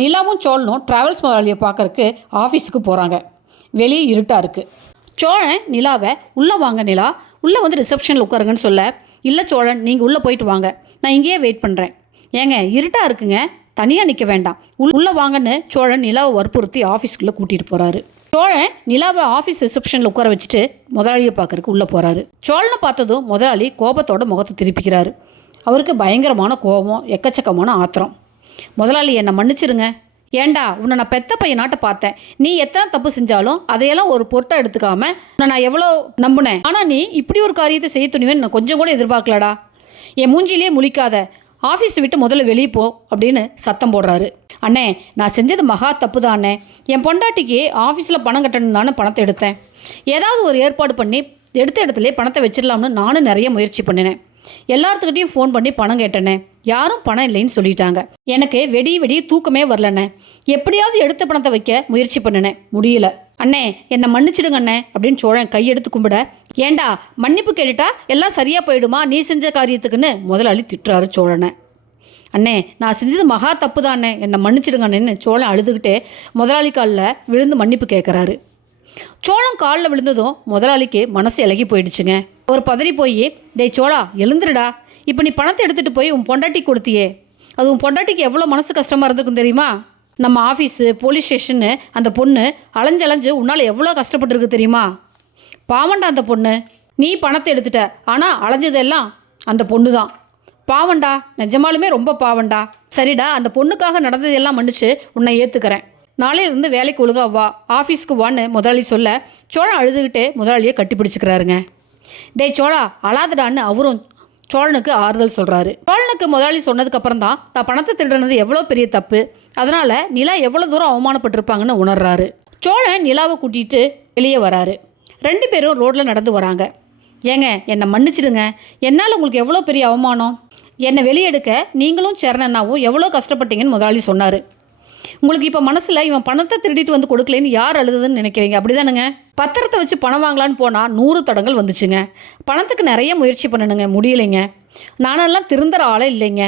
நிலாவும் சோழனும் டிராவல்ஸ் முதலாளியை பார்க்கறக்கு ஆஃபீஸுக்கு போகிறாங்க. வெளியே இருட்டாக இருக்குது. சோழன் நிலாவை உள்ளே வாங்க நிலா, உள்ளே வந்து ரிசப்ஷனில் உட்காருங்கன்னு சொல்ல, இல்லை சோழன் நீங்கள் உள்ளே போயிட்டு வாங்க, நான் இங்கேயே வெயிட் பண்ணுறேன். ஏங்க இருட்டாக இருக்குங்க, தனியாக நிற்க வேண்டாம், உள்ளே வாங்கன்னு சோழன் நிலாவை வற்புறுத்தி ஆஃபீஸ்க்குள்ளே கூட்டிகிட்டு போகிறாரு. சோழன் நிலாவை ஆஃபீஸ் ரிசப்ஷனில் உட்கார வச்சுட்டு முதலாளியை பார்க்கறக்கு உள்ளே போகிறாரு. சோழனை பார்த்ததும் முதலாளி கோபத்தோட முகத்தை திருப்பிக்கிறாரு. அவருக்கு பயங்கரமான கோபம், எக்கச்சக்கமான ஆத்திரம். முதலாளி என்னை மன்னிச்சிருங்க. ஏண்டா உன்னை நான் பெத்த பையனாட்ட பார்த்தேன், நீ எத்தனை தப்பு செஞ்சாலும் அதையெல்லாம் ஒரு பொருட்டை எடுத்துக்காம நான் எவ்வளோ நம்பினேன். ஆனால் நீ இப்படி ஒரு காரியத்தை செய்ய துணிவேன்னு நான் கொஞ்சம் கூட எதிர்பார்க்கலடா. என் மூஞ்சிலேயே முழிக்காத, ஆஃபீஸை விட்டு முதல்ல வெளியே போ அப்படின்னு சத்தம் போடுறாரு. அண்ணே நான் செஞ்சது மகா தப்பு தான் அண்ணே. என் பொண்டாட்டிக்கு ஆஃபீஸில் பணம் கட்டணும் தானே பணத்தை எடுத்தேன். ஏதாவது ஒரு ஏற்பாடு பண்ணி எடுத்த இடத்துலேயே பணத்தை வச்சிடலாம்னு நானும் நிறைய முயற்சி பண்ணினேன். எல்லாத்துக்கிட்டையும் ஃபோன் பண்ணி பணம் கேட்டேனே, யாரும் பணம் இல்லைன்னு சொல்லிட்டாங்க. எனக்கு வெடி தூக்கமே வரலண்ணே. எப்படியாவது எடுத்த பணத்தை வைக்க முயற்சி பண்ணினேன், முடியல. அண்ணே என்னை மன்னிச்சிடுங்க அண்ணே அப்படின்னு சோழன் கையெடுத்து கும்பிட, ஏண்டா மன்னிப்பு கேட்டுட்டா எல்லாம் சரியாக போயிடுமா நீ செஞ்ச காரியத்துக்குன்னு முதலாளி திட்டுறாரு சோழனை. அண்ணே நான் செஞ்சது மகா தப்பு தான் அண்ணே, என்னை மன்னிச்சிடுங்க அண்ணேன்னு சோழன் அழுதுகிட்டே முதலாளி காலில் விழுந்து மன்னிப்பு கேட்குறாரு. சோழன் காலில் விழுந்ததும் முதலாளிக்கு மனசு இலகி போயிடுச்சுங்க. அவர் பதறி போய், டேய் சோழா எழுந்துருடா, இப்போ நீ பணத்தை எடுத்துகிட்டு போய் உன் பொண்டாட்டிக்கு கொடுத்தியே, அது உன் பொண்டாட்டிக்கு எவ்வளோ மனசு கஷ்டமாக இருந்திருக்கும் தெரியுமா? நம்ம ஆஃபீஸு போலீஸ் ஸ்டேஷன்னு அந்த பொண்ணு அலைஞ்சு உன்னால் எவ்வளோ கஷ்டப்பட்டுருக்கு தெரியுமா? பாவண்டா அந்த பொண்ணு. நீ பணத்தை எடுத்துட்ட, ஆனால் அலைஞ்சதெல்லாம் அந்த பொண்ணு தான். பாவண்டா, நிஜமாலுமே ரொம்ப பாவண்டா. சரிடா, அந்த பொண்ணுக்காக நடந்ததெல்லாம் மன்னிச்சு உன்னை ஏற்றுக்கிறேன். நாளே இருந்து வேலைக்கு ஒழுங்கா வா, ஆஃபீஸ்க்கு வான்னு முதலாளி சொல்ல சோழன் அழுதுகிட்டே முதலாளியை கட்டிப்பிடிச்சிக்கிறாருங்க. டேய் சோழா அழாதடான்னு அவரும் சோழனுக்கு ஆறுதல் சொல்கிறாரு. சோழனுக்கு முதலாளி சொன்னதுக்கப்புறம் தான் பணத்தை திருடுனது எவ்வளோ பெரிய தப்பு, அதனால் நிலா எவ்வளோ தூரம் அவமானப்பட்டிருப்பாங்கன்னு உணர்றாரு. சோழன் நிலாவை கூட்டிகிட்டு வெளியே வராரு. 2 பேரும் ரோட்டில் நடந்து வராங்க. ஏங்க என்னை மன்னிச்சிடுங்க, என்னால் உங்களுக்கு எவ்வளோ பெரிய அவமானம். என்னை வெளியெடுக்க நீங்களும் சரணனாவும் எவ்வளோ கஷ்டப்பட்டீங்கன்னு முதலாளி சொன்னார். உங்களுக்கு இப்போ மனசில் இவன் பணத்தை திருடிட்டு வந்து கொடுக்கலன்னு யார் அழுதுன்னு நினைக்கிறீங்க, அப்படி தானுங்க? பத்திரத்தை வச்சு பணம் வாங்கலான்னு போனால் 100 தடங்கள் வந்துச்சுங்க. பணத்துக்கு நிறைய முயற்சி பண்ணணுங்க, முடியலைங்க. நானெல்லாம் திருந்துற ஆளே இல்லைங்க.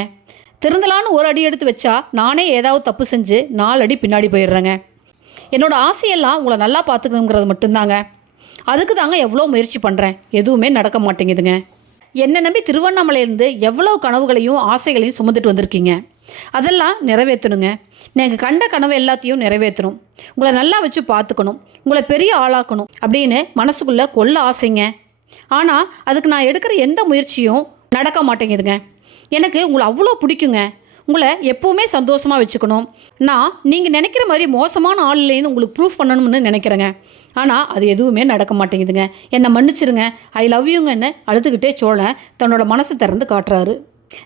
திருந்தலான்னு ஒரு அடி எடுத்து வச்சா நானே ஏதாவது தப்பு செஞ்சு 4 அடி பின்னாடி போயிடுறேங்க. என்னோடய ஆசையெல்லாம் உங்களை நல்லா பார்த்துக்கணுங்கிறது மட்டும்தாங்க. அதுக்கு தாங்க எவ்வளோ முயற்சி பண்ணுறேன், எதுவுமே நடக்க மாட்டேங்குதுங்க. என்னை நம்பி திருவண்ணாமலையிலேருந்து எவ்வளோ கனவுகளையும் ஆசைகளையும் சுமந்துட்டு வந்திருக்கீங்க, அதெல்லாம் நிறைவேற்றணுங்க. நீங்கள் கண்ட கனவு எல்லாத்தையும் நிறைவேற்றணும். உங்களை நல்லா வச்சு பார்த்துக்கணும், உங்களை பெரிய ஆளாக்கணும் அப்படின்னு மனசுக்குள்ளே கொள்ள ஆசைங்க. ஆனால் அதுக்கு நான் எடுக்கிற எந்த முயற்சியும் நடக்க மாட்டேங்குதுங்க. எனக்கு உங்களை அவ்வளோ பிடிக்குங்க. உங்களை எப்போவுமே சந்தோஷமாக வச்சுக்கணும். நான் நீங்கள் நினைக்கிற மாதிரி மோசமான ஆள் இல்லைன்னு உங்களுக்கு ப்ரூஃப் பண்ணணும்னு நினைக்கிறேங்க. ஆனால் அது எதுவுமே நடக்க மாட்டேங்குதுங்க. என்னை மன்னிச்சிருங்க, ஐ லவ் யூங்கன்னு அழுதுகிட்டே சோழன் தன்னோட மனசை திறந்து காட்டுறாரு.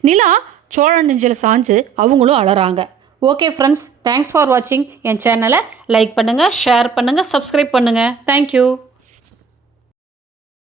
நிலா சோழன் நெஞ்சில் சாஞ்சு அவங்களும் அழறாங்க. ஓகே ஃப்ரெண்ட்ஸ், தேங்க்ஸ் ஃபார் வாட்சிங். என் சேனலை லைக் பண்ணுங்கள், ஷேர் பண்ணுங்கள், சப்ஸ்கிரைப் பண்ணுங்கள். தேங்க்யூ.